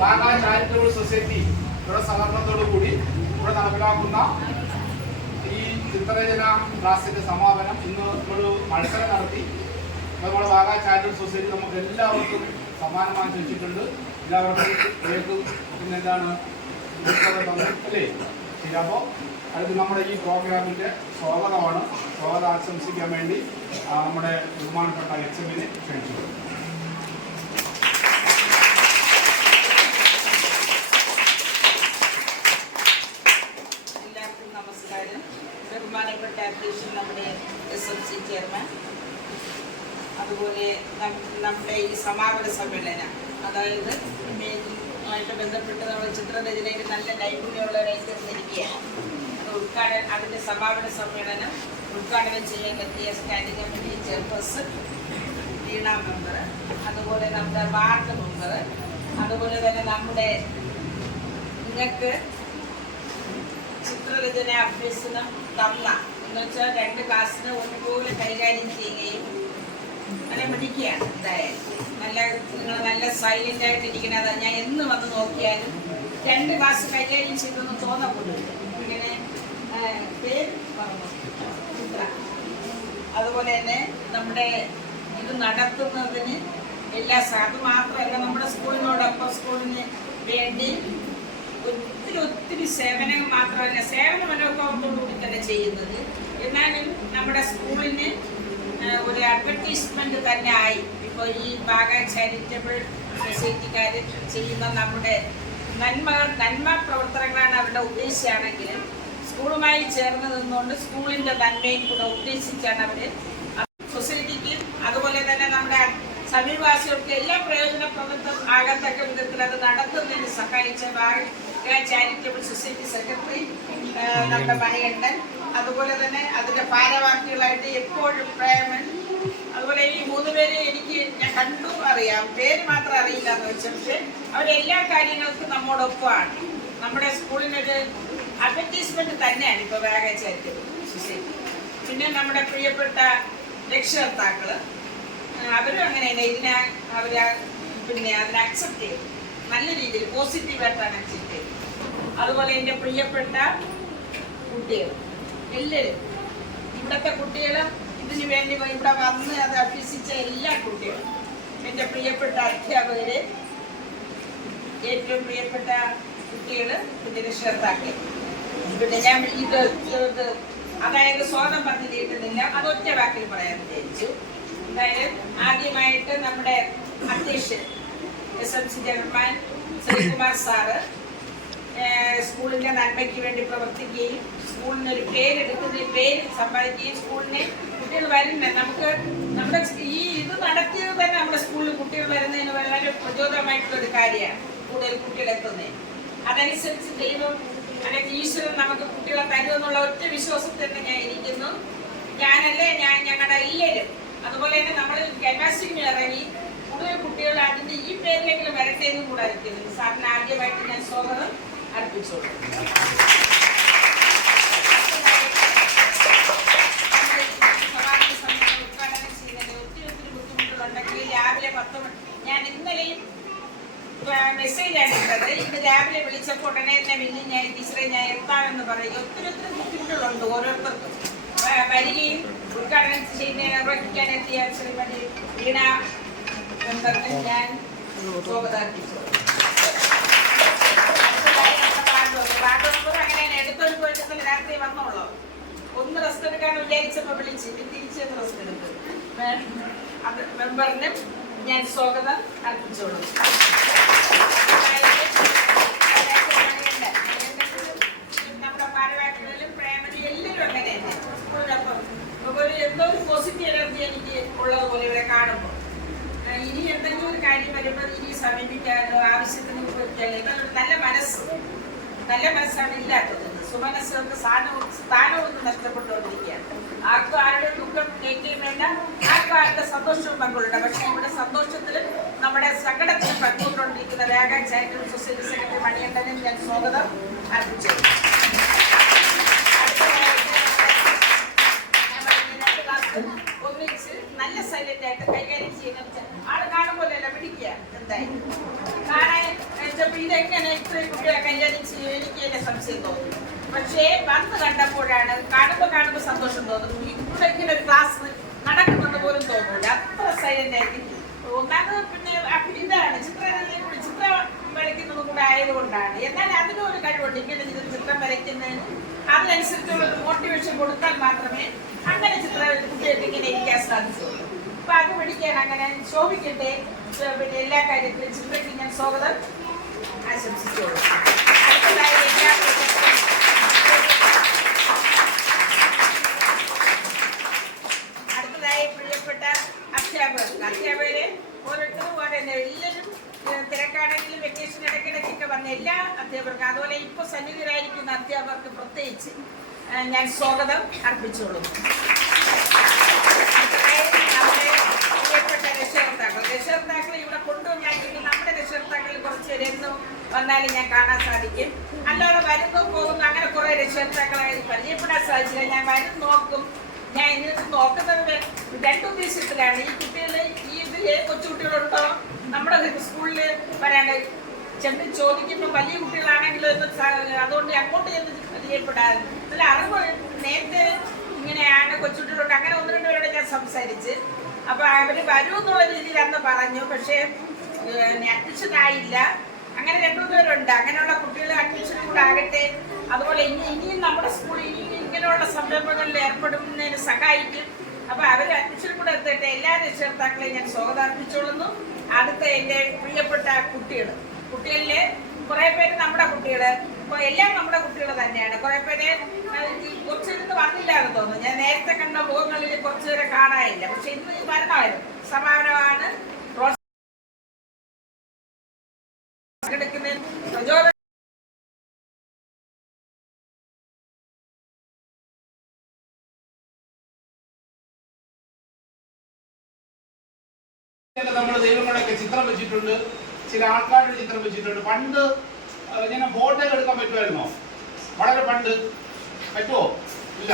Baga charitable society ഇവിടെ സഹകരണത്തോടു കൂടി ഇവിടെ നടപ്പിലാക്കുന്ന ഈ ചിത്രരചന ക്ലാസിന്റെ സമാപനം ഇന്ന് ഒരു മത്സരം നടത്തി. നമ്മുടെ വാഗ ചാരിറ്റബിൾ സൊസൈറ്റി നമുക്ക് എല്ലാവർക്കും വെച്ചിട്ടുണ്ട് എല്ലാവർക്കും കേൾക്കും പിന്നെ എന്താണ് അല്ലേ? ശരി അപ്പോൾ അടുത്ത് നമ്മുടെ ഈ പ്രോഗ്രാമിന്റെ സ്വാഗതമാണ്. സ്വാഗതം ആശംസിക്കാൻ വേണ്ടി നമ്മുടെ ബഹുമാനപ്പെട്ട എച്ച് എമ്മിനെ ക്ഷണിച്ചു എല്ലാവർക്കും നമസ്കാരം ബഹുമാനപ്പെട്ട അധ്യക്ഷൻ നമ്മുടെ എസ് എം സി ചെയർമാൻ അതുപോലെ നം- നമ്മുടെ ഈ സമാപന സമ്മേളനം അതായത് ഇമേജുമായിട്ട് ബന്ധപ്പെട്ട് നമ്മൾ ചിത്രരചനയിൽ നല്ല നൈപുണ്യമുള്ള ഇരിക്കുകയാണ്. അത് ഉദ്ഘാടനം അതിന്റെ സമാപന സമ്മേളനം ഉദ്ഘാടനം ചെയ്യാൻ എത്തിയ standing committee chairperson Veena member. അതുപോലെ നമ്മുടെ വാർഡ് മെമ്പർ. അതുപോലെ തന്നെ നമ്മുടെ നിങ്ങൾക്ക് ചിത്രരചന അഭ്യസനം തന്ന എന്നുവെച്ചാൽ രണ്ട് ക്ലാസ്സിന് ഒരുപോലെ കൈകാര്യം ചെയ്യുകയും നല്ല മിടിക്കുകയാണ് എന്തായാലും നല്ല നിങ്ങൾ നല്ല സൈലന്റ് ആയിട്ട് ഇരിക്കുന്നത് ഞാൻ എന്ന് വന്ന് നോക്കിയാലും രണ്ട് ക്ലാസ് കൈകാര്യം ചെയ്തൊന്നും തോന്നപ്പെടും. ഇങ്ങനെ പേര് അതുപോലെ തന്നെ നമ്മുടെ ഇത് നടത്തുന്നതിന് എല്ലാ അത് മാത്രമല്ല നമ്മുടെ സ്കൂളിനോടൊപ്പം സ്കൂളിന് വേണ്ടി ഒത്തിരി ഒത്തിരി സേവനം മാത്രമല്ല സേവന മനോഭാവത്തോടുകൂടി തന്നെ ചെയ്യുന്നത്. എന്നാലും നമ്മുടെ സ്കൂളിന് ഒരു അഡ്വർടൈസ്മെന്റ് തന്നെ ആയി ഇപ്പോൾ ഈ ബാഗ ചാരിറ്റബിൾ സൊസൈറ്റിക്കാർ ചെയ്യുന്ന നമ്മുടെ നന്മ നന്മ പ്രവർത്തനങ്ങളാണ് അവരുടെ ഉദ്ദേശിച്ചാണെങ്കിലും സ്കൂളുമായി ചേർന്ന് നിന്നുകൊണ്ട് സ്കൂളിന്റെ നന്മയും കൂടെ ഉദ്ദേശിച്ചാണ് അവർ സൊസൈറ്റിക്ക് അതുപോലെ തന്നെ നമ്മുടെ സമീപവാസികൾക്ക് എല്ലാ പ്രയോജനപ്രദം ആകത്തക്ക വിധത്തിൽ അത് നടത്തുന്നതിന് സഹായിച്ച ബാഗ ചാരിറ്റബിൾ സൊസൈറ്റി സെക്രട്ടറി നമ്മുടെ മണികണ്ഠൻ. അതുപോലെ തന്നെ അതിന്റെ ഭാരവാഹികളായിട്ട് എപ്പോഴും പ്രേമൻ. അതുപോലെ ഈ മൂന്ന് പേരെ എനിക്ക് ഞാൻ കണ്ടു അറിയാം. പേര് മാത്രം അറിയില്ല എന്ന് വെച്ചാൽ പക്ഷെ അവരെല്ലാ കാര്യങ്ങൾക്കും നമ്മോടൊപ്പമാണ്. നമ്മുടെ സ്കൂളിനൊരു അഡ്വർടൈസ്മെന്റ് തന്നെയാണ് ഇപ്പൊ ചാരിറ്റബിൾ സൊസൈറ്റി പിന്നെ നമ്മുടെ പ്രിയപ്പെട്ട രക്ഷകർത്താക്കൾ. അവരും അങ്ങനെ തന്നെ ഇതിനെ അവർ പിന്നെ അതിനെ അക്സെപ്റ്റ് ചെയ്തു നല്ല രീതിയിൽ പോസിറ്റീവായിട്ടാണ് അക്സെപ്റ്റ് ചെയ്തത് അതുപോലെ എന്റെ പ്രിയപ്പെട്ട കുട്ടികൾ എല്ലാവരും ഇവിടത്തെ കുട്ടികൾ ഇതിനു വേണ്ടി ഇവിടെ വന്ന് അത് അഭ്യസിച്ച എല്ലാ കുട്ടികളും. എന്റെ പ്രിയപ്പെട്ട അധ്യാപകര് ഏറ്റവും പ്രിയപ്പെട്ട കുട്ടികൾ രക്ഷകർത്താക്കൾ പിന്നെ ഞാൻ ഇത് അതായത് സ്വാഗതം പറഞ്ഞു നീട്ടുന്നില്ല അത് ഒറ്റ വാക്കിൽ പറയാൻ വിചാരിച്ചു. എന്തായാലും ആദ്യമായിട്ട് നമ്മുടെ അധ്യക്ഷൻ S M C chairman Sreekumar sir ഏഹ് സ്കൂളിന്റെ നന്മയ്ക്ക് വേണ്ടി പ്രവർത്തിക്കുകയും സ്കൂളിന് ഒരു പേരെടുക്കുകയും പേര് സമ്പാദിക്കുകയും സ്കൂളിനെ കുട്ടികൾ വരുന്ന നമുക്ക് നമ്മുടെ ഈ ഇത് നടത്തിയത് തന്നെ നമ്മുടെ സ്കൂളിൽ കുട്ടികൾ വരുന്നതിന് വളരെ പ്രചോദനമായിട്ടുള്ള ഒരു കാര്യമാണ് കൂടുതൽ കുട്ടികൾ എത്തുന്നത് അതനുസരിച്ച് ദൈവം അല്ലെങ്കിൽ ഈശ്വരൻ നമുക്ക് കുട്ടികളെ തരുമെന്നുള്ള ഒറ്റ വിശ്വാസത്തിൽ തന്നെ ഞാൻ ഇരിക്കുന്നു. ഞാനല്ലേ ഞാൻ ഞങ്ങളുടെ എല്ലാവരും അതുപോലെ തന്നെ നമ്മൾ കെമാസ്റ്റിക്കിന് ഇറങ്ങി കൂടുതൽ കുട്ടികൾ അതിന്റെ ഈ പേരിലെങ്കിലും വരട്ടെ എന്നും കൂടെ അറിയിക്കുന്നു. സാറിന് ആദ്യമായിട്ട് ഞാൻ സ്വാഗതം. അർപ്പിച്ചോളൂ ഞാൻ ഇന്നലെയും മെസ്സേജ് ആണ് ഇട്ടത് ഇന്ന് രാവിലെ വിളിച്ചപ്പോൾ ഉടനെ തന്നെ മില്ലി ഞാൻ ടീച്ചറെ ഞാൻ എത്താമെന്ന് പറയും ഒത്തിരി ഒത്തിരി ബുദ്ധിമുട്ടുകളുണ്ട് ഓരോരുത്തർക്കും വരികയും ഉദ്ഘാടനം ചെയ്യുന്നതിന് നിർവഹിക്കാൻ എത്തിയ ശ്രീമതി വീണ ഞാൻ സ്വാഗതം അർപ്പിച്ചു വേണ്ടി ഇന്നലെ രാത്രി വന്നോളൂ. ഒന്ന് റെസ്റ്റ് എടുക്കാൻ വിചാരിച്ചപ്പോ വിളിച്ച്. തിരിച്ച് റെസ്റ്റ് എടുത്ത് അത് മെമ്പറിനും ഞാൻ സ്വാഗതം അർപ്പിച്ചോളൂ. പോസിറ്റീവ് എനർജി ഇനി എന്തെങ്കിലും ഒരു സമീപിക്കാനോ ആവശ്യത്തിന് നല്ല മനസ്സ്. നല്ല മനസ്സാണ് ഇല്ലാത്തത്. സുമനസ്സുകൾക്ക് സ്ഥാനവും സ്ഥാനവും നഷ്ടപ്പെട്ടുകൊണ്ടിരിക്കുകയാണ്. ആർക്കും ആരുടെ ദുഃഖം കേൾക്കുകയും വേണ്ട. ആർക്കും ആരുടെ സന്തോഷവും പങ്കുകൊള്ളണ്ട പക്ഷെ നമ്മുടെ സന്തോഷത്തിൽ നമ്മുടെ സങ്കടത്തിൽ പങ്കുകൊണ്ടിരിക്കുന്ന രേഖ ചാരിറ്റബിൾ സൊസൈറ്റി സെക്രട്ടറി മണികണ്ഠനും ഞാൻ സ്വാഗതം അർപ്പിച്ചു. ഒന്നിച്ച് നല്ല സൈലന്റ് ആയിട്ട് കൈകാര്യം ചെയ്യുന്ന ആൾ കാണുമ്പോഴല്ല പിടിക്കുക എന്തായാലും ഇതെങ്ങനെ ഇത്രയും കുട്ടികളെ കൈകാര്യം ചെയ്യും? എനിക്ക് എന്നെ സംശയം തോന്നുന്നു. പക്ഷേ വന്ന് കണ്ടപ്പോഴാണ് കാണുമ്പോൾ കാണുമ്പോൾ സന്തോഷം തോന്നുന്നു ഇവിടെ ഇങ്ങനെ ഒരു ക്ലാസ് നടക്കുന്നത് പോലും തോന്നൂല. അത്ര സൈലന്റ് ആയിരിക്കും. പിന്നെ ഇതാണ്. കൂടി ചിത്രം വരയ്ക്കുന്നത് കൂടെ ആയതുകൊണ്ടാണ്. എന്നാൽ അതിനും ഒരു കഴിവുണ്ട്. ഇങ്ങനെ ചിത്രം വരയ്ക്കുന്നതിന് അതിനനുസരിച്ചുള്ള മോട്ടിവേഷൻ കൊടുത്താൽ മാത്രമേ അങ്ങനെ ചിത്ര കുട്ടികൾക്ക് ഇങ്ങനെ ഇരിക്കാൻ സാധിച്ചുള്ളൂ. അപ്പൊ അത് പഠിക്കാൻ അങ്ങനെ ശോഭിക്കട്ടെ. പിന്നെ എല്ലാ കാര്യത്തിലും ചിത്രയ്ക്ക് ഞാൻ സ്വാഗതം ആശംസിച്ചോളൂ അടുത്തതായി എല്ലാ അടുത്തതായി പ്രിയപ്പെട്ട അധ്യാപകർ അധ്യാപകരെ ഓരോരുത്തരും ഓരോ എല്ലാവരും ഏഹ് തിരക്കാണെങ്കിലും വെക്കേഷൻ ഇടയ്ക്കിടയ്ക്കൊക്കെ വന്ന എല്ലാ അധ്യാപകർക്കും അതുപോലെ ഇപ്പോൾ സന്നിധിരായിരിക്കുന്ന അധ്യാപകർക്ക് പ്രത്യേകിച്ച് ഏഹ് ഞാൻ സ്വാഗതം പ്രിയപ്പെട്ട രക്ഷകർത്താക്കൾ. രക്ഷകർത്താക്കൾ ഇവിടെ കൊണ്ടുവന്നാക്കിയിട്ട് നമ്മുടെ രക്ഷകർത്താക്കളിൽ കുറച്ച് എന്നും വന്നാലും ഞാൻ കാണാൻ സാധിക്കും. അല്ലാതെ വരുന്നു പോകുന്നു അങ്ങനെ കുറെ രക്ഷകർത്താക്കളെ പരിചയപ്പെടാൻ സാധിച്ചില്ല. ഞാൻ വരും നോക്കും. ഞാൻ ഇതിനകത്ത് നോക്കുന്നത് രണ്ടു ഉദ്ദേശത്തിലാണ്. ഈ കുട്ടികൾ ഈ ഇതിൽ കൊച്ചുകുട്ടികളുണ്ടോ നമ്മുടെ സ്കൂളിൽ വരാണ്ട് ചെന്ന് ചോദിക്കുമ്പോൾ വലിയ കുട്ടികളാണെങ്കിലും അതുകൊണ്ട് അങ്ങോട്ട് ചെന്ന് പരിചയപ്പെടാതെ അതിൽ അറിവ് നേരത്തെ ഇങ്ങനെയാണ് കൊച്ചുട്ടിട്ടുണ്ട് അങ്ങനെ ഒന്ന് രണ്ട് പേരോട് ഞാൻ സംസാരിച്ച്. അപ്പൊ അവർ വരൂ എന്നുള്ള രീതിയിൽ അന്ന് പറഞ്ഞു. പക്ഷേ അഡ്മിഷൻ ആയില്ല. അങ്ങനെ രണ്ടു പേരുണ്ട്. അങ്ങനെയുള്ള കുട്ടികളെ അഡ്മിഷൻ കൂടെ ആകട്ടെ. അതുപോലെ ഇനി ഇനിയും നമ്മുടെ സ്കൂളിൽ ഇനിയും ഇങ്ങനെയുള്ള സംരംഭങ്ങളിൽ ഏർപ്പെടുന്നതിന് സഹായിക്കും. അപ്പൊ അവർ അഡ്മിഷൻ കൂടെ എത്തിയിട്ട് എല്ലാ രക്ഷകർത്താക്കളെയും ഞാൻ സ്വാഗതാർപ്പിച്ചോളുന്നു അടുത്ത എന്റെ പ്രിയപ്പെട്ട കുട്ടികൾ കുട്ടികളിലെ കുറെ പേര് നമ്മുടെ കുട്ടികൾ. ഇപ്പൊ എല്ലാം നമ്മുടെ കുട്ടികൾ തന്നെയാണ്. കുറെ പേരെ കുറച്ചിരുന്ന് നേരത്തെ മുഖങ്ങളിൽ കുറച്ചു കുറച്ചുപേരെ കാണാനില്ല. പക്ഷെ ഇന്ന് മരണമായിരുന്നു പങ്കെടുക്കുന്നതിന് പ്രചോദനം നമ്മൾ ദൈവങ്ങളൊക്കെ ചിത്രം വെച്ചിട്ടുണ്ട്. ചില ആൾക്കാരുടെ ചിത്രം വെച്ചിട്ടുണ്ട്. പണ്ട് ഇങ്ങനെ ഫോട്ടോ എടുക്കാൻ പറ്റുമായിരുന്നോ? വളരെ പണ്ട്. പറ്റുമോ? ഇല്ല.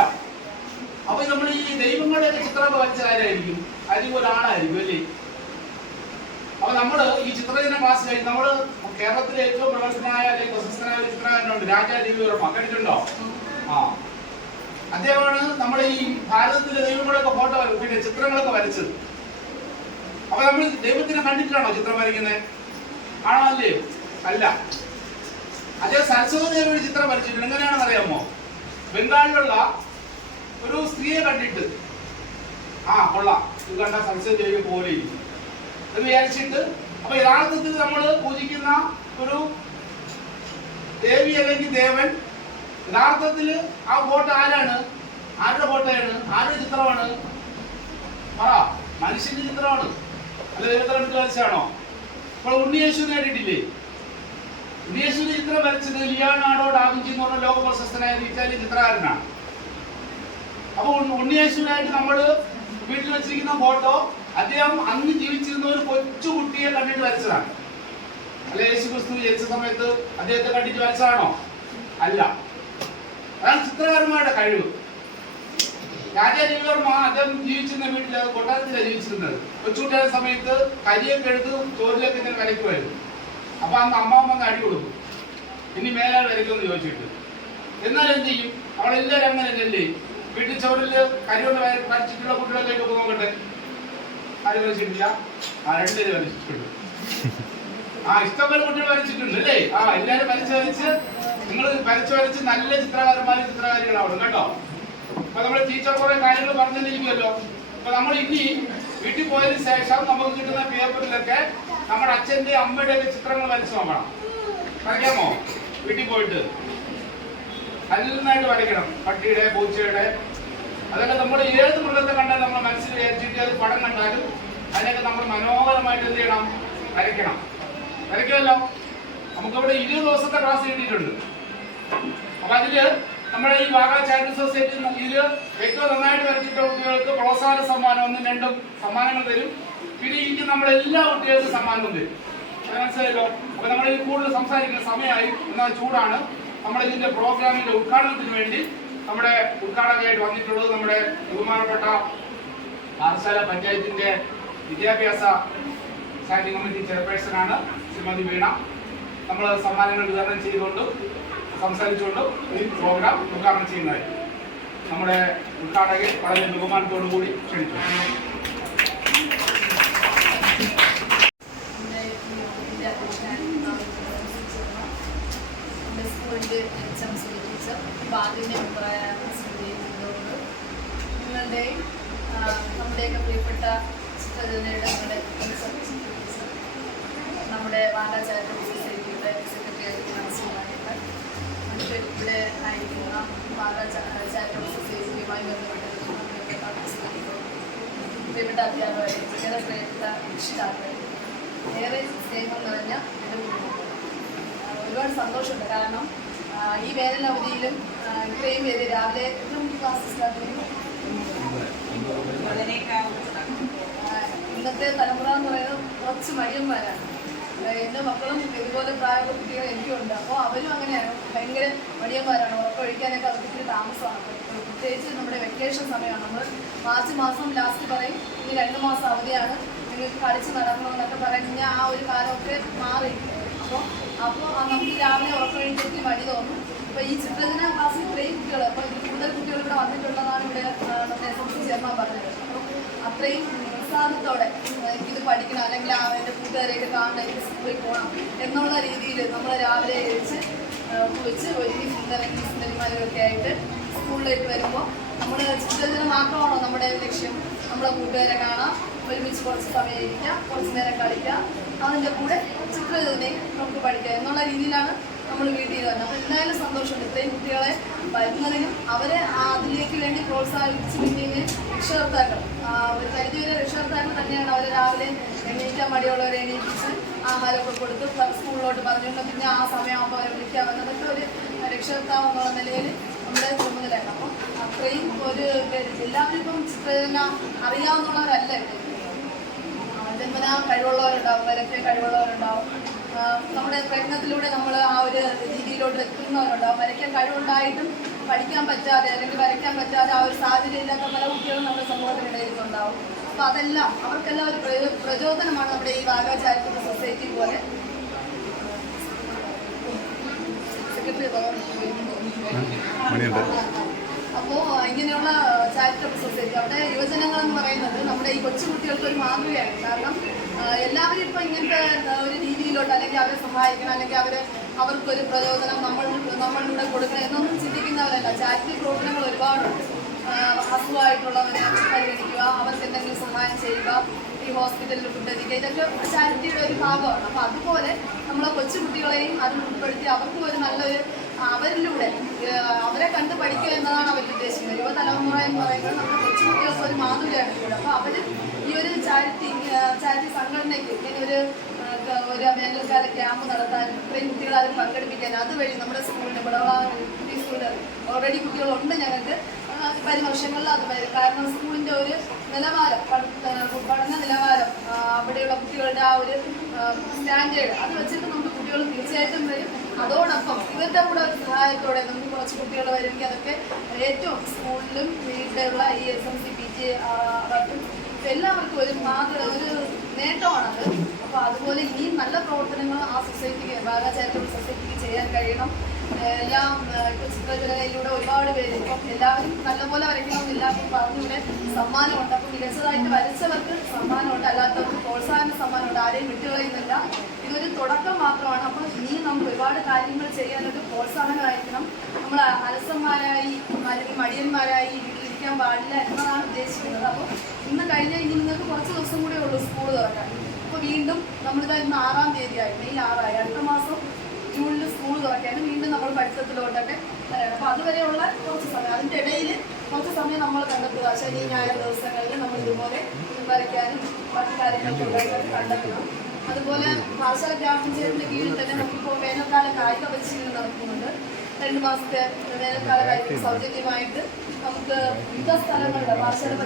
അപ്പൊ നമ്മൾ ഈ ദൈവങ്ങളുടെയൊക്കെ ചിത്രമൊക്കെ വായിച്ച ആരായിരിക്കും? ആയിരിക്കും ഒരാളായിരിക്കും അല്ലേ? അപ്പൊ നമ്മൾ ഈ ചിത്രരചന ക്ലാസ് കഴിഞ്ഞ് നമ്മൾ കേരളത്തിലെ ഏറ്റവും പ്രഗത്ഭനായ അല്ലെങ്കിൽ പ്രശസ്തനായ ഒരു ചിത്രകാരനുണ്ട് രാജാദേവി വർമ്മ കണ്ടിട്ടുണ്ടോ? ആ. അദ്ദേഹമാണ് നമ്മുടെ ഈ ഭാരതത്തിലെ ദൈവങ്ങളൊക്കെ ഫോട്ടോ പിന്നെ ചിത്രങ്ങളൊക്കെ വരച്ചത്. അപ്പൊ നമ്മൾ ദൈവത്തിനെ കണ്ടിട്ടാണോ ചിത്രം വരയ്ക്കുന്നത്? ആണോ അല്ലേ. അല്ല അദ്ദേഹം സരസ്വതി ദേവിയുടെ ചിത്രം വരച്ചിട്ടുണ്ട്. എങ്ങനെയാണെന്ന് അറിയാമോ? ബംഗാളിലുള്ള ഒരു സ്ത്രീയെ കണ്ടിട്ട് ആ കൊള്ളാം. കണ്ട സംശയം ദേവി പോലെ എന്ന് വിചാരിച്ചിട്ട് അപ്പൊ യഥാർത്ഥത്തിൽ നമ്മൾ പൂജിക്കുന്ന ഒരു ദേവി അല്ലെങ്കിൽ ദേവൻ യഥാർത്ഥത്തിൽ ആ ഫോട്ടോ ആരാണ്? ആരുടെ ഫോട്ടോയാണ്? ആരുടെ ചിത്രമാണ്? പറ. മനുഷ്യന്റെ ചിത്രമാണ്. അല്ല ദൈവത്തെ എടുത്ത് വരച്ചാണോ ഇപ്പോൾ ഉണ്ണിയേശു നേടിയിട്ടില്ലേ ഉണ്ണിയേശുവിന്റെ ചിത്രം വരച്ചത് ലിയാനാഡോ ഡാവിഞ്ചി എന്ന് പറഞ്ഞ ലോക പ്രശസ്തനായ ഇറ്റാലിയൻ ചിത്രകാരനാണ്. അപ്പൊ ഉണ്ണി- ഉണ്ണിയേശുവിനായിട്ട് നമ്മൾ വീട്ടിൽ വെച്ചിരിക്കുന്ന ഫോട്ടോ അദ്ദേഹം അന്ന് ജീവിച്ചിരുന്ന ഒരു കൊച്ചു കുട്ടിയെ കണ്ടിട്ട് വരച്ചതാണ്. അല്ല യേശു ക്രിസ്തു ജനിച്ച സമയത്ത് അദ്ദേഹത്തെ കണ്ടിട്ട് വരച്ചതാണോ? അല്ല. അതാണ് ചിത്രകാരന്മാരുടെ കഴിവ്. രാജാജീവർമ്മ അദ്ദേഹം ജീവിച്ചിരുന്ന വീട്ടിൽ കൊട്ടാരത്തിലാണ് ജീവിച്ചിരുന്നത്. കൊച്ചുകുട്ടിയുടെ സമയത്ത് കരിയൊക്കെ എടുത്ത് ചോറിലൊക്കെ ഇങ്ങനെ വരയ്ക്കുമായിരുന്നു. അപ്പൊ അന്ന് അമ്മാമ്മ അങ്ങ് അടി കൊടുക്കും ഇനി മേലാൽ വരയ്ക്കുമെന്ന് ചോദിച്ചിട്ട്. എന്നാൽ എന്ത് ചെയ്യും? അവളെല്ലാവരും അങ്ങനെ വീട്ടിൽ ചോറിൽ കരി കൊണ്ട് വര- വരച്ചിട്ടുള്ള കുട്ടികളൊക്കെ ഒക്കെ നോക്കട്ടെ ആ രണ്ടുപേര് വരച്ചിട്ടുണ്ട് ആ ഇഷ്ടംപോലെ കുട്ടികൾ വരച്ചിട്ടുണ്ട് അല്ലേ? ആ എല്ലാരും വരച്ച് വരച്ച് നിങ്ങൾ വരച്ച് വരച്ച് നല്ല ചിത്രകാരന്മാരും ചിത്രകാരികളാവണം കേട്ടോ. അപ്പൊ നമ്മുടെ ടീച്ചർ കുറെ കാര്യങ്ങൾ പറഞ്ഞിരിക്കുമല്ലോ അപ്പൊ നമ്മൾ ഇനി വീട്ടിൽ പോയതിനു ശേഷം നമുക്ക് കിട്ടുന്ന പേപ്പറിലൊക്കെ നമ്മുടെ അച്ഛന്റെ അമ്മയുടെ ചിത്രങ്ങൾ വരച്ച് നോക്കണം. വരയ്ക്കാമോ? വീട്ടിൽ പോയിട്ട്. നന്നായിട്ട് വരയ്ക്കണം. പട്ടിയുടെ പൂച്ചയുടെ അതൊക്കെ നമ്മൾ ഏത് മൃഗത്തെ കണ്ടാൽ നമ്മൾ മനസ്സിൽ വിചാരിച്ചിട്ട് അത് പടം കണ്ടാലും അതിനൊക്കെ നമ്മൾ മനോഹരമായിട്ട് എന്ത് ചെയ്യണം? വരയ്ക്കണം. വരയ്ക്കുമല്ലോ? നമുക്കിവിടെ ഇരുപത് ദിവസത്തെ ക്ലാസ് കിട്ടിയിട്ടുണ്ട്. അപ്പൊ അതിൽ നമ്മുടെ ഈ വാഗ ചാരിറ്റി സൊസൈറ്റി ഇതിൽ ഏറ്റവും നന്നായിട്ട് വരച്ചിട്ട കുട്ടികൾക്ക് പ്രോത്സാഹന സമ്മാനം ഒന്നും രണ്ടും സമ്മാനങ്ങൾ തരും. പിന്നെ എനിക്ക് നമ്മുടെ എല്ലാ കുട്ടികൾക്കും സമ്മാനവും തരും. മനസ്സിലായല്ലോ? അപ്പൊ നമ്മൾ കൂടുതൽ സംസാരിക്കുന്ന സമയമായി എന്നാൽ ചൂടാണ്. നമ്മളിതിന്റെ പ്രോഗ്രാമിന്റെ ഉദ്ഘാടനത്തിന് വേണ്ടി നമ്മുടെ ഉദ്ഘാടകമായിട്ട് വന്നിട്ടുള്ളത് നമ്മുടെ ബഹുമാനപ്പെട്ട പാറശാല പഞ്ചായത്തിന്റെ വിദ്യാഭ്യാസ സ്റ്റാൻഡിംഗ് കമ്മിറ്റി ചെയർപേഴ്സൺ ആണ് ശ്രീമതി വീണ. നമ്മൾ സമ്മാനങ്ങൾ വിതരണം ചെയ്തുകൊണ്ട് സംസാരിച്ചുകൊണ്ട് ഈ പ്രോഗ്രാം ഉദ്ഘാടനം ചെയ്യുന്നതായി. നമ്മുടെ ഉദ്ഘാടകൻ വളരെ ബഹുമാനത്തോടു കൂടി ക്ഷണിച്ചു നമ്മുടെ ഈ യോഗത്തിന്റെ അധ്യക്ഷനായിരുന്ന നമ്മുടെ സ്കൂളിന്റെ എച്ച് എം സി ടീച്ചർ ഇപ്പോൾ ആദ്യമേ മെമ്പറായാണ് സ്കൂളിൽ ചെയ്തതുകൊണ്ട് നിങ്ങളുടെ ആ, നമ്മുടെയൊക്കെ പ്രിയപ്പെട്ട ചിത്രരചനയുടെ നമ്മുടെ നമ്മുടെ ചാരിറ്റബിൾ സൊസൈറ്റിയുടെ സെക്രട്ടറി ആയിരിക്കുന്ന മനസ്സിലാക്കിയിട്ട് ഇവിടെ ആയിരിക്കുന്ന വാണ്ട ചാരിറ്റബിൾ സൊസൈറ്റിയുമായി ബന്ധപ്പെട്ട് മനസ്സിലാക്കിയിട്ട് പ്രിയപ്പെട്ട അധ്യാപകരെ ഏറെ പ്രിയപ്പെട്ട രക്ഷിതാക്കൾ ഏറെ സ്നേഹം നിറഞ്ഞ ഒരുപാട് സന്തോഷമുണ്ട്. കാരണം ഈ വേനലവധിയിലും ഇത്രയും പേര് രാവിലെ ക്ലാസ് സ്റ്റാർട്ട് ചെയ്യും അതിനേക്കാൾ ആ, ഇന്നത്തെ തലമുറ എന്ന് പറയുന്നത് കുറച്ച് മടിയന്മാരാണ് എന്റെ മക്കളും ഇതുപോലെ പ്രായമുള്ള കുട്ടികൾ എനിക്കുണ്ട്. അപ്പോൾ അവരും അങ്ങനെയാണ്. ഭയങ്കര മടിയന്മാരാണ്. ഉറപ്പൊഴിക്കാനൊക്കെ അവർക്ക് ഇത്തിരി താമസമാണ്. പ്രത്യേകിച്ച് നമ്മുടെ വെക്കേഷൻ സമയമാണ്. നമ്മൾ മാർച്ച് മാസം ലാസ്റ്റ് പറയും. ഇനി രണ്ട് മാസം അവധിയാണ്. നിങ്ങൾക്ക് കളിച്ച് നടക്കണമെന്നൊക്കെ കഴിഞ്ഞാൽ ആ ഒരു കാലമൊക്കെ മാറി. അപ്പോൾ അപ്പോൾ നമുക്ക് രാവിലെ ഉറക്കൊഴിച്ചിട്ട് മടി തോന്നും. അപ്പോൾ ഈ ചിത്രരചന ക്ലാസ്സിൽ ഇത്രയും കുട്ടികൾ അപ്പോൾ കൂടുതൽ കുട്ടികൾ ഇവിടെ വന്നിട്ടുള്ളതാണ് ഇവിടെ നമ്മുടെ എസ് എം സി ചെയർമാൻ പറഞ്ഞത്. അപ്പോൾ അത്രയും ഉത്സാഹത്തോടെ ഇത് പഠിക്കണം അല്ലെങ്കിൽ ആ എന്റെ കൂട്ടുകാരെയൊക്കെ കാണണം എനിക്ക് സ്കൂളിൽ പോകണം എന്നുള്ള രീതിയിൽ നമ്മൾ രാവിലെ എഴുതിച്ച് കുളിച്ച് ഒരുങ്ങി സുന്ദരങ്ങി സുന്ദരിമാരൊക്കെ ആയിട്ട് സ്കൂളിലേക്ക് വരുമ്പോൾ നമ്മൾ ചിത്രത്തിന് മാത്രമാണോ നമ്മുടെ ലക്ഷ്യം? നമ്മളെ കൂട്ടുകാരെ കാണാം ഒരുമിച്ച് കുറച്ച് സമയം ഇരിക്കാം കുറച്ച് നേരം കളിക്കാം അതിന്റെ കൂടെ ചിത്രരചനയും നമുക്ക് പഠിക്കാം എന്നുള്ള രീതിയിലാണ് നമ്മൾ വീട്ടിൽ വരുന്നത് അപ്പോൾ എന്തായാലും സന്തോഷമുണ്ട്. ഇത്രയും കുട്ടികളെ വരുന്നതിനും അവരെ അതിലേക്ക് വേണ്ടി പ്രോത്സാഹിപ്പിച്ചിട്ടുണ്ടെങ്കിൽ രക്ഷകർത്താക്കൾ ഒരു പരിധിവരെ രക്ഷകർത്താക്കൾ തന്നെയാണ് അവർ രാവിലെ എണീക്കാൻ മടിയുള്ളവരെ എണീപ്പിച്ച് ആഹാരമൊക്കെ കൊടുത്ത് സ്കൂളിലോട്ട് പറഞ്ഞുകൊണ്ട് പിന്നെ ആ സമയമാകുമ്പോൾ അവരെ വിളിക്കാൻ വന്നതൊക്കെ ഒരു രക്ഷകർത്താവ് എന്നുള്ള നിലയിൽ നമ്മുടെ ചുമതലയാണ് അപ്പം അത്രയും ഒരു എല്ലാവരും ഇപ്പം ചിത്രരചന അറിയാവുന്നവരല്ല ജന്മന കഴിവുള്ളവരുണ്ടാവും വരത്തെ കഴിവുള്ളവരുണ്ടാവും. നമ്മുടെ പ്രയത്നത്തിലൂടെ നമ്മൾ ആ ഒരു രീതിയിലോട്ട് എത്തുന്നവരുണ്ടാവും വരയ്ക്കാൻ കഴിവുണ്ടായിട്ടും പഠിക്കാൻ പറ്റാതെ അല്ലെങ്കിൽ വരയ്ക്കാൻ പറ്റാതെ ആ ഒരു സാഹചര്യം ഇല്ലാത്ത പല കുട്ടികളും നമ്മുടെ സമൂഹത്തിനിടയിലുണ്ടാവും. അപ്പോൾ അതെല്ലാം അവർക്കെല്ലാം ഒരു പ്രയോ- പ്രചോദനമാണ് നമ്മുടെ ഈ വാഗ ചാരിറ്റബിൾ സൊസൈറ്റി പോലെ. അപ്പോ അപ്പോൾ ഇങ്ങനെയുള്ള ചാരിറ്റബിൾ സൊസൈറ്റി അവിടെ യുവജനങ്ങൾ എന്ന് പറയുന്നത് നമ്മുടെ ഈ കൊച്ചുകുട്ടികൾക്ക് ഒരു മാതൃകയാണ്. കാരണം എല്ലാവരും ഇപ്പോൾ ഇങ്ങനത്തെ ഒരു രീതിയിലോട്ട് അല്ലെങ്കിൽ അവരെ സഹായിക്കണം അല്ലെങ്കിൽ അവരെ അവർക്കൊരു പ്രചോദനം നമ്മൾ നമ്മളിലൂടെ കൊടുക്കണം എന്നൊന്നും ചിന്തിക്കുന്നവരല്ല. ചാരിറ്റി പ്രവർത്തനങ്ങൾ ഒരുപാടുണ്ട്. അസുഖമായിട്ടുള്ളവരെ പരിഗണിക്കുക അവർക്ക് എന്തെങ്കിലും സഹായം ചെയ്യുക ഈ ഹോസ്പിറ്റലിൽ ഫുഡ് എത്തിക്കുക ഇതൊക്കെ ചാരിറ്റിയുടെ ഒരു ഭാഗമാണ്. അപ്പോൾ അതുപോലെ നമ്മളെ കൊച്ചുകുട്ടികളെയും അതിൽ ഉൾപ്പെടുത്തി അവർക്കും ഒരു നല്ലൊരു അവരിലൂടെ അവരെ കണ്ട് പഠിക്കുക എന്നതാണ് അവർ ഉദ്ദേശിക്കുന്നത് യുവതലമുറ എന്ന് പറയുന്നത് നമ്മുടെ കൊച്ചുകുട്ടികൾക്ക് ഒരു മാതൃകയാണ് ഇവിടെ അപ്പോൾ അവർ ഈ ഒരു ചാരിറ്റി ചാരിറ്റി സംഘടനയ്ക്ക് ഇങ്ങനെ ഒരു ഒരു വേനൽക്കാല ക്യാമ്പ് നടത്താൻ ഇത്രയും കുട്ടികളെ അതിൽ പങ്കെടുപ്പിക്കാൻ അതുവഴി നമ്മുടെ സ്കൂളിന് ഇവിടെയുള്ള സ്കൂളിൽ ഓൾറെഡി കുട്ടികളുണ്ട് ഞങ്ങൾക്ക്. വരും വർഷങ്ങളിൽ അത് വരും. കാരണം സ്കൂളിന്റെ ഒരു നിലവാരം പഠന നിലവാരം അവിടെയുള്ള കുട്ടികളുടെ ആ ഒരു സ്റ്റാൻഡേർഡ് അത് വെച്ചിട്ട് നമുക്ക് കുട്ടികൾ തീർച്ചയായിട്ടും വരും. അതോടൊപ്പം ഇവരുടെ കൂടെ ഒരു സഹായത്തോടെ നമുക്ക് കുറച്ച് കുട്ടികൾ വരുമെങ്കിൽ അതൊക്കെ ഏറ്റവും സ്കൂളിലും വീട്ടിലുള്ള ഈ S M C P G എല്ലാവർക്കും ഒരു മാതൃ ഒരു നേട്ടമാണത്. അപ്പോൾ അതുപോലെ ഇനിയും നല്ല പ്രവർത്തനങ്ങൾ ആ സൊസൈറ്റിക്ക് ബാഗ ചാരിറ്റബിൾ സൊസൈറ്റിക്ക് ചെയ്യാൻ കഴിയണം. എല്ലാം ചിത്രകലയിലൂടെ ഒരുപാട് പേര് ഇപ്പം എല്ലാവരും നല്ലപോലെ വരയ്ക്കണമെന്നില്ല അപ്പം പറഞ്ഞിവിടെ സമ്മാനമുണ്ട്. അപ്പം മികച്ചതായിട്ട് വരച്ചവർക്ക് സമ്മാനമുണ്ട്. അല്ലാത്തവർക്ക് പ്രോത്സാഹന സമ്മാനമുണ്ട്. ആരെയും വിട്ടുകളയുന്നില്ല. ഇതൊരു തുടക്കം മാത്രമാണ്. അപ്പം ഇനി നമുക്ക് ഒരുപാട് കാര്യങ്ങൾ ചെയ്യാനൊരു പ്രോത്സാഹനമായിരിക്കണം. നമ്മൾ അലസന്മാരായി അല്ലെങ്കിൽ മടിയന്മാരായി വീട്ടിലിരിക്കാൻ പാടില്ല എന്നതാണ് ഉദ്ദേശിക്കുന്നത്. അപ്പോൾ ഇന്ന് കഴിഞ്ഞാൽ ഇനി നിങ്ങൾക്ക് കുറച്ച് ദിവസം കൂടെ ഉള്ളൂ സ്കൂൾ തുറക്കാൻ. അപ്പോൾ വീണ്ടും നമ്മളിതാ ഇന്ന് ആറാം തീയതിയായി. മെയ് ആറായി. അടുത്ത മാസം ജൂണിൽ സ്കൂൾ തുറക്കാനും വീണ്ടും നമ്മൾ പഠിത്തത്തിലോട്ടൊക്കെ വരണം അപ്പോൾ അതുവരെയുള്ള കുറച്ച് സമയം. അതിന്റെ ഇടയിൽ കുറച്ച് സമയം നമ്മൾ കണ്ടെത്തുക. ശനി ഞായർ ദിവസങ്ങളിൽ നമ്മൾ ഇതുപോലെ വരയ്ക്കാനും മറ്റു കാര്യങ്ങൾക്കൊക്കെ കണ്ടെത്തണം. അതുപോലെ ഭാഷാ ഗ്രാമപഞ്ചായത്തിന്റെ കീഴിൽ തന്നെ നമുക്കിപ്പോൾ വേനൽക്കാല കായിക പരിശീലനം നടക്കുന്നുണ്ട്. രണ്ട് മാസത്തെ വേനൽക്കാല കായിക സൗജന്യമായിട്ട് നമുക്ക് വിവിധ സ്ഥലങ്ങളിൽ ഭാഷയുടെ